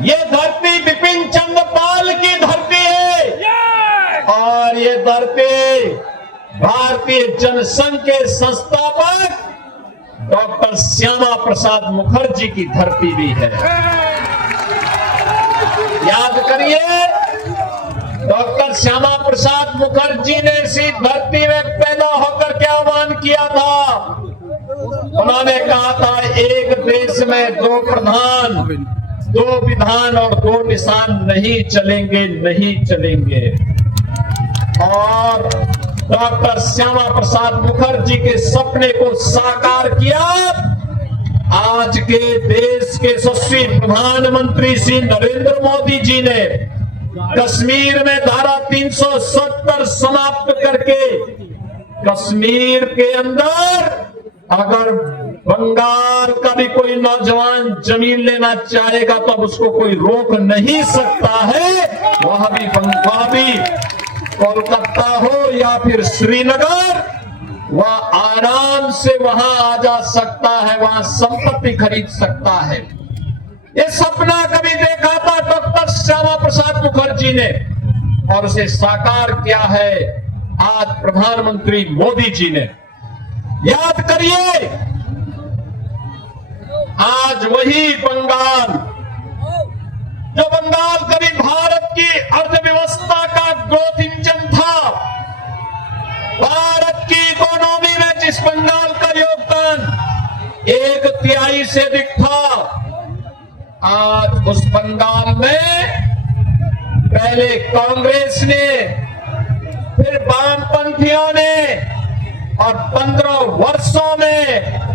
ये धरती बिपिन चंद्र पाल की धरती है और ये धरती भारतीय जनसंघ के संस्थापक डॉक्टर श्यामा प्रसाद मुखर्जी की धरती भी है। याद करिए, डॉक्टर श्यामा प्रसाद मुखर्जी ने इसी धरती में पैदा होकर क्या आह्वान किया था? उन्होंने कहा था, एक देश में दो प्रधान, दो विधान और दो निशान नहीं चलेंगे, नहीं चलेंगे। और डॉक्टर श्यामा प्रसाद मुखर्जी के सपने को साकार किया आज के देश के यशस्वी प्रधानमंत्री श्री नरेंद्र मोदी जी ने। कश्मीर में धारा 370 समाप्त करके कश्मीर के अंदर अगर बंगाल का भी कोई नौजवान जमीन लेना चाहेगा तो अब उसको कोई रोक नहीं सकता है। वह भी कोलकाता हो या फिर श्रीनगर, वह आराम से वहां आ जा सकता है, वहां संपत्ति खरीद सकता है। ये सपना कभी देखा था डॉक्टर श्यामा प्रसाद मुखर्जी ने और उसे साकार किया है आज प्रधानमंत्री मोदी जी ने। याद करिए, आज वही बंगाल, जो बंगाल कभी भारत की अर्थव्यवस्था का ग्रोथ इंजन था, भारत की इकोनॉमी में जिस बंगाल का योगदान 1/3 से अधिक था, आज उस बंगाल में पहले कांग्रेस ने, फिर वामपंथियों ने और 15 वर्षों में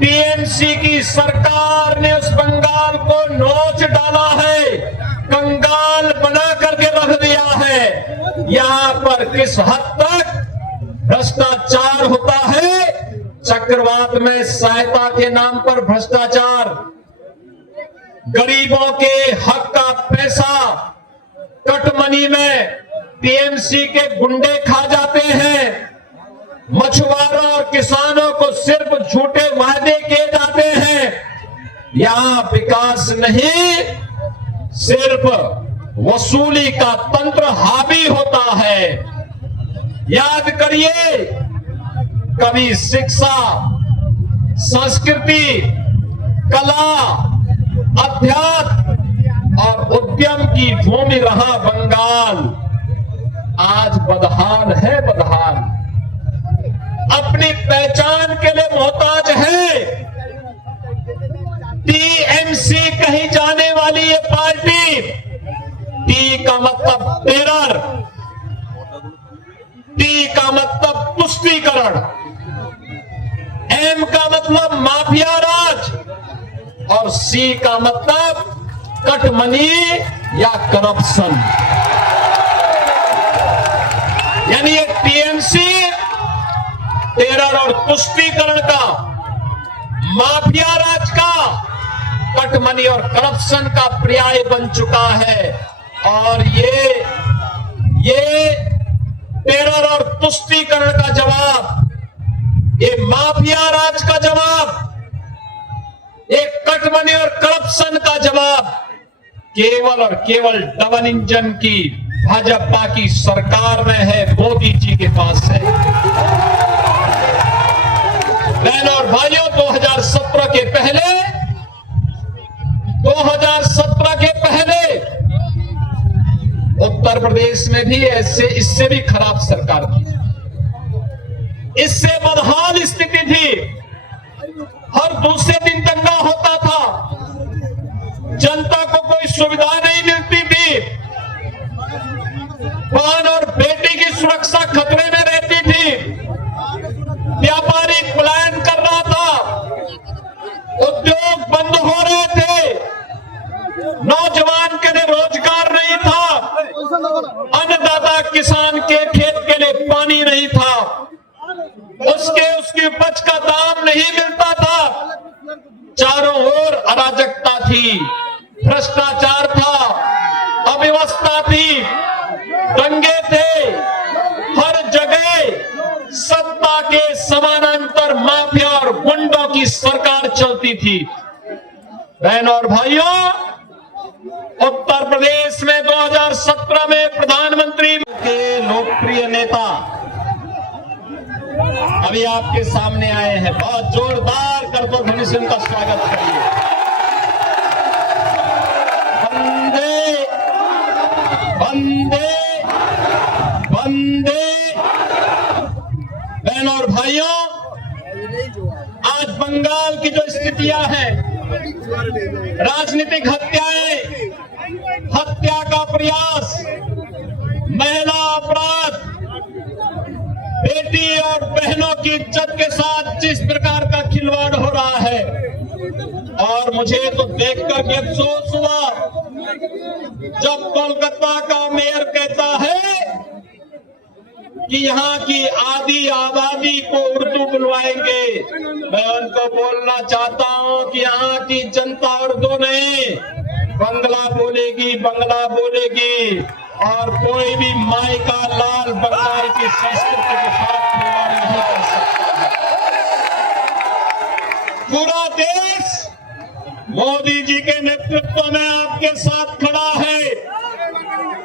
टीएमसी की सरकार ने उस बंगाल को नोच डाला है, कंगाल बना करके रख दिया है। यहां पर किस हद तक भ्रष्टाचार होता है, चक्रवात में सहायता के नाम पर भ्रष्टाचार, गरीबों के हक का पैसा कटमनी में टीएमसी के गुंडे खा जाते हैं। मछुआरों और किसानों को सिर्फ झूठे वादे किए जाते हैं। यहां विकास नहीं, सिर्फ वसूली का तंत्र हावी होता है। याद करिए, कभी शिक्षा, संस्कृति, कला, अध्यात्म और उद्यम की भूमि रहा बंगाल, आज बदहाल है, बदहाल। अपनी पहचान के लिए मोहताज है। टीएमसी कहीं जाने वाली ये पार्टी, टी का मतलब टेरर, टी का मतलब तुष्टीकरण, एम का मतलब माफिया राज और सी का मतलब कटमनी या करप्शन। यानी ये टीएमसी टेरर और तुष्टीकरण का, माफिया राज का, कटमनी और करप्शन का पर्याय बन चुका है। और ये टेरर और तुष्टीकरण का जवाब, ये माफिया राज का जवाब, एक कटमनी और करप्शन का जवाब केवल और केवल डबल इंजन की भाजपा की सरकार में है, मोदी जी के पास है। बहनों और भाइयों, 2017 के पहले उत्तर प्रदेश में भी ऐसे इससे भी खराब सरकार थी, इससे बदहाल स्थिति थी। हर दूसरे दिन दंगा होता था, जनता को कोई सुविधा नहीं मिलती थी, बहन और बेटी की सुरक्षा खतरे में रहती थी, व्यापारी पलायन कर रहा था, उद्योग बंद हो रहे थे, नौजवान के लिए रोजगार नहीं था, अन्नदाता किसान के खेत के लिए पानी नहीं था, उसकी उपज का दाम नहीं मिलता था, चारों ओर अराजकता थी, भ्रष्टाचार था, अव्यवस्था थी, दंगे थे, हर जगह सत्ता के समानांतर माफिया और गुंडों की सरकार चलती थी। बहनों और भाइयों, उत्तर प्रदेश में 2017 में प्रधानमंत्री के लोकप्रिय नेता अभी आपके सामने आए हैं। बहुत जोरदार करतोध्वनि से उनका स्वागत करिए। वंदे वंदे वंदे। बहनों और भाइयों, आज बंगाल की जो स्थितियां हैं, राजनीतिक हत्याएं, हत्या का प्रयास, महिला अपराध, बेटी और बहनों की इज्जत के साथ जिस प्रकार का खिलवाड़ हो रहा है, और मुझे तो देख करके अफसोस हुआ जब कोलकाता का मेयर कहता है कि यहाँ की आधी आबादी को उर्दू बुलवाएंगे। मैं उनको बोलना चाहता हूँ कि यहाँ की जनता उर्दू नहीं, बंगला बोलेगी, बंगला बोलेगी, और कोई भी माई का लाल बंगाल की संस्कृति के साथ खिलवाड़ नहीं कर सकता है। पूरा देश मोदी जी के नेतृत्व में आपके साथ खड़ा है।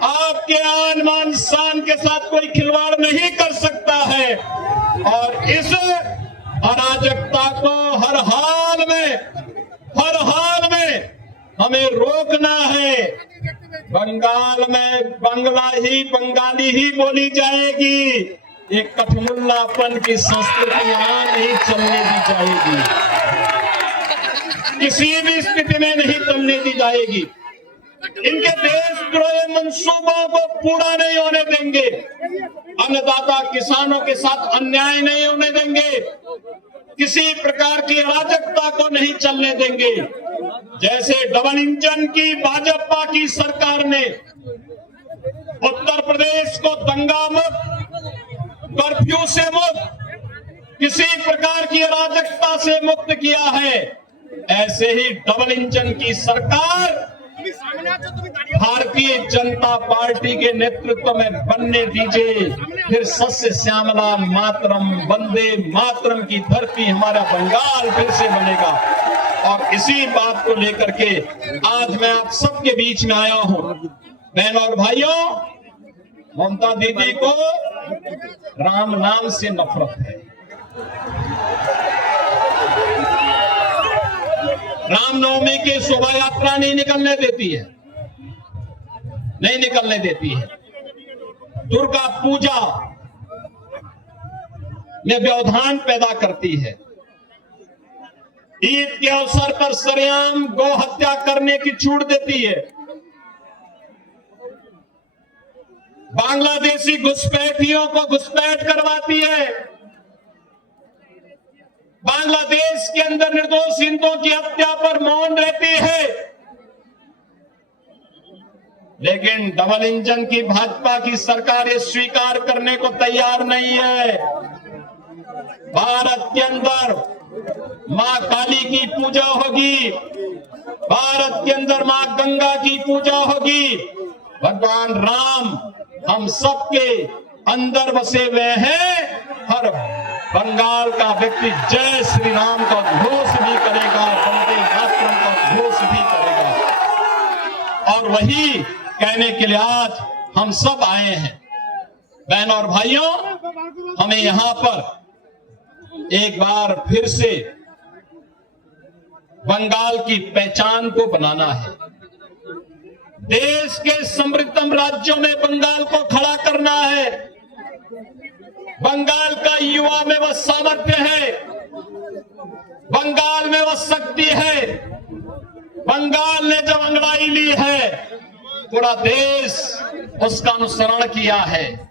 आपके आन मान शान के साथ कोई खिलवाड़ नहीं कर सकता है, और इस अराजकता को हर हाल में हमें रोकना है। बंगाल में बंगाली ही बोली जाएगी। एक कठमुल्लापन की संस्कृति यहाँ नहीं चलने दी जाएगी, किसी भी स्थिति में नहीं चलने दी जाएगी। इनके देशद्रोही मंसूबों को पूरा नहीं होने देंगे। अन्नदाता किसानों के साथ अन्याय नहीं होने देंगे। किसी प्रकार की अराजकता को नहीं चलने देंगे। जैसे डबल इंजन की भाजपा की सरकार ने उत्तर प्रदेश को दंगा मुक्त, कर्फ्यू से मुक्त, किसी प्रकार की अराजकता से मुक्त किया है, ऐसे ही डबल इंजन की सरकार भारतीय जनता पार्टी के नेतृत्व में बनने दीजिए। फिर सस्य श्यामला मातरम, वंदे मातरम की धरती हमारा बंगाल फिर से बनेगा। और इसी बात को लेकर के आज मैं आप सबके बीच में आया हूं। बहनों और भाइयों, ममता दीदी को राम नाम से नफरत है। रामनवमी की शोभा यात्रा नहीं निकलने देती है, नहीं निकलने देती है। दुर्गा पूजा में व्यवधान पैदा करती है। ईद के अवसर पर सरेआम गौ हत्या करने की छूट देती है। बांग्लादेशी घुसपैठियों को घुसपैठ करवाती है। बांग्लादेश के अंदर निर्दोष हिंदुओं की हत्या पर मौन रहती है। लेकिन डबल इंजन की भाजपा की सरकार ये स्वीकार करने को तैयार नहीं है। भारत के अंदर मां काली की पूजा होगी, भारत के अंदर मां गंगा की पूजा होगी। भगवान राम हम सबके अंदर बसे हुए हैं। हर बंगाल का व्यक्ति जय श्री राम का घोष भी करेगा, वंदे मातरम का घोष भी करेगा। और वही कहने के लिए आज हम सब आए हैं। बहनों और भाइयों, हमें यहां पर एक बार फिर से बंगाल की पहचान को बनाना है। देश के समृद्धतम राज्यों में बंगाल को खड़ा करना है। बंगाल का युवा में वह सामर्थ्य है, बंगाल में वह शक्ति है। बंगाल ने जब अंगड़ाई ली है, पूरा देश उसका अनुसरण किया है।